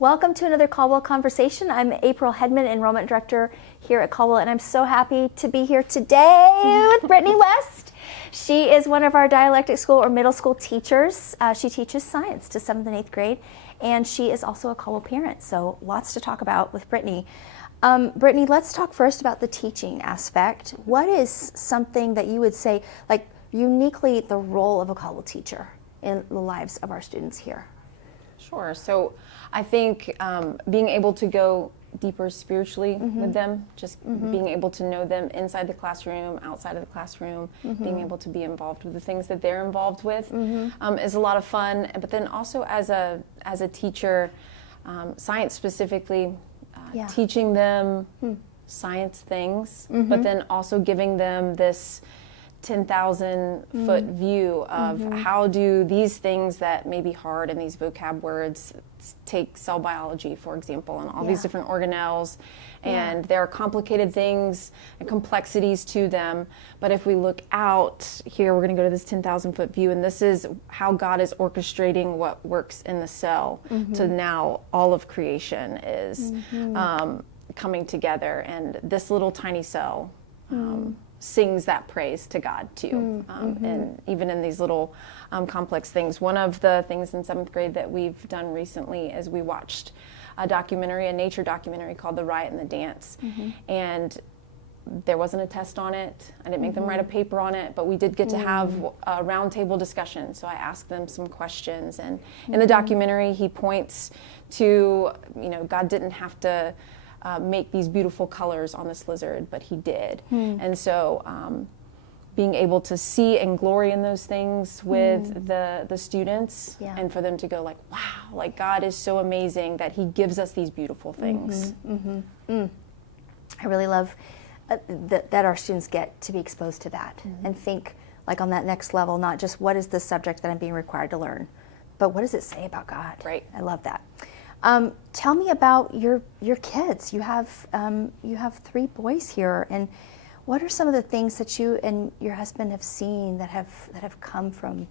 Welcome to another Caldwell Conversation. I'm April Hedman, Enrollment Director here at Caldwell, and I'm so happy to be here today with Brittany West. She is one of our dialectic school or middle school teachers. She teaches science to 7th and 8th grade, and she is also a Caldwell parent, so lots to talk about with Brittany. Brittany, let's talk first about the teaching aspect. What is something that you would say, like uniquely the role of a Caldwell teacher in the lives of our students here? Sure. So I think being able to go deeper spiritually with them, just being able to know them inside the classroom, outside of the classroom, being able to be involved with the things that they're involved with is a lot of fun. But then also as a teacher, science specifically, teaching them science things, but then also giving them this 10,000 foot view of how do these things that may be hard and these vocab words, take cell biology for example, and all these different organelles, and there are complicated things and complexities to them, but if we look out here, we're going to go to this 10,000 foot view, and this is how God is orchestrating what works in the cell to now all of creation is coming together, and this little tiny cell sings that praise to God too. And even in these little complex things. One of the things in 7th grade that we've done recently is we watched a documentary, a nature documentary called The Riot and the Dance. And there wasn't a test on it. I didn't make them write a paper on it, but we did get to have a roundtable discussion. So I asked them some questions. And in the documentary, he points to, God didn't have to make these beautiful colors on this lizard, but he did. And so being able to see and glory in those things with the students and for them to go like, wow, like God is so amazing that he gives us these beautiful things. I really love that our students get to be exposed to that and think like on that next level, not just what is the subject that I'm being required to learn, but what does it say about God? Right. I love that. Tell me about your kids. You have 3 boys here, and what are some of the things that you and your husband have seen that have come from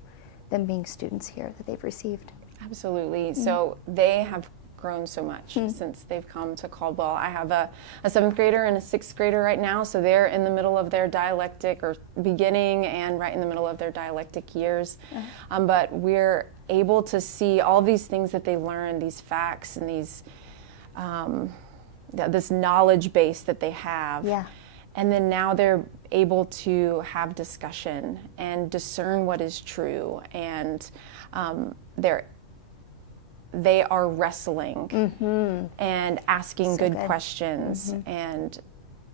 them being students here that they've received? Absolutely. So they have grown so much since they've come to Caldwell. I have a 7th grader and a 6th grader right now, so they're in the middle of their dialectic or beginning and right in the middle of their dialectic years. But we're able to see all these things that they learn, these facts and these this knowledge base that they have. And then now they're able to have discussion and discern what is true, and they are wrestling and asking good questions, and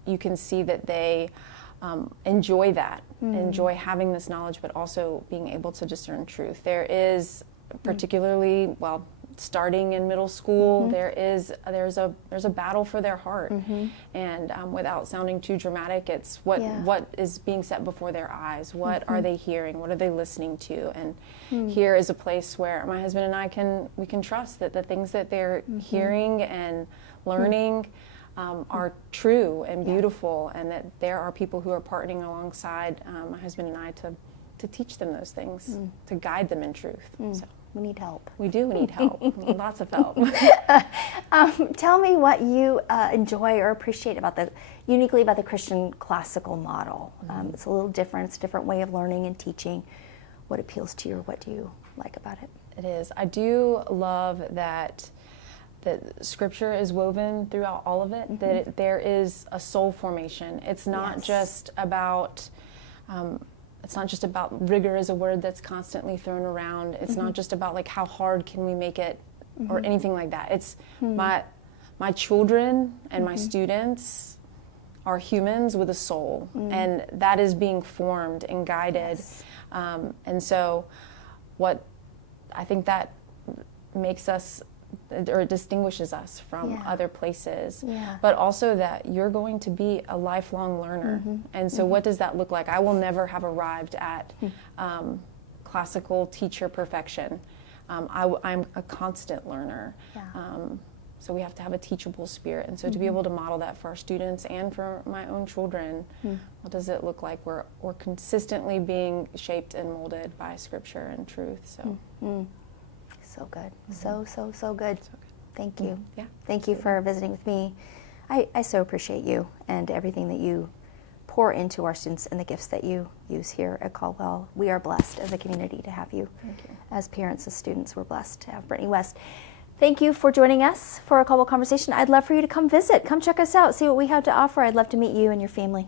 you can see that they enjoy that, enjoy having this knowledge, but also being able to discern truth. There is particularly, starting in middle school, there's a battle for their heart, and without sounding too dramatic, it's what is being set before their eyes. What are they hearing? What are they listening to? And here is a place where my husband and I can trust that the things that they're hearing and learning are true and beautiful, and that there are people who are partnering alongside my husband and I to teach them those things, to guide them in truth. So. We need help. We do need help. Lots of help. Tell me what you enjoy or appreciate uniquely about the Christian classical model. It's a little different. It's a different way of learning and teaching. What appeals to you, or what do you like about it? It is. I do love that Scripture is woven throughout all of it, that there is a soul formation. It's not just about it's not just about rigor as a word that's constantly thrown around. It's not just about like how hard can we make it or anything like that. It's my children and my students are humans with a soul, and that is being formed and guided. And so what I think that makes us, or distinguishes us from other places, but also that you're going to be a lifelong learner. And so what does that look like? I will never have arrived at classical teacher perfection. I'm a constant learner. So we have to have a teachable spirit. And so to be able to model that for our students and for my own children, what does it look like? We're consistently being shaped and molded by Scripture and truth. So. So good. So good. Thank you. Yeah. Thank you for visiting with me. I so appreciate you and everything that you pour into our students and the gifts that you use here at Caldwell. We are blessed as a community to have you. Thank you. As parents, as students, we're blessed to have Brittany West. Thank you for joining us for a Caldwell Conversation. I'd love for you to come visit. Come check us out. See what we have to offer. I'd love to meet you and your family.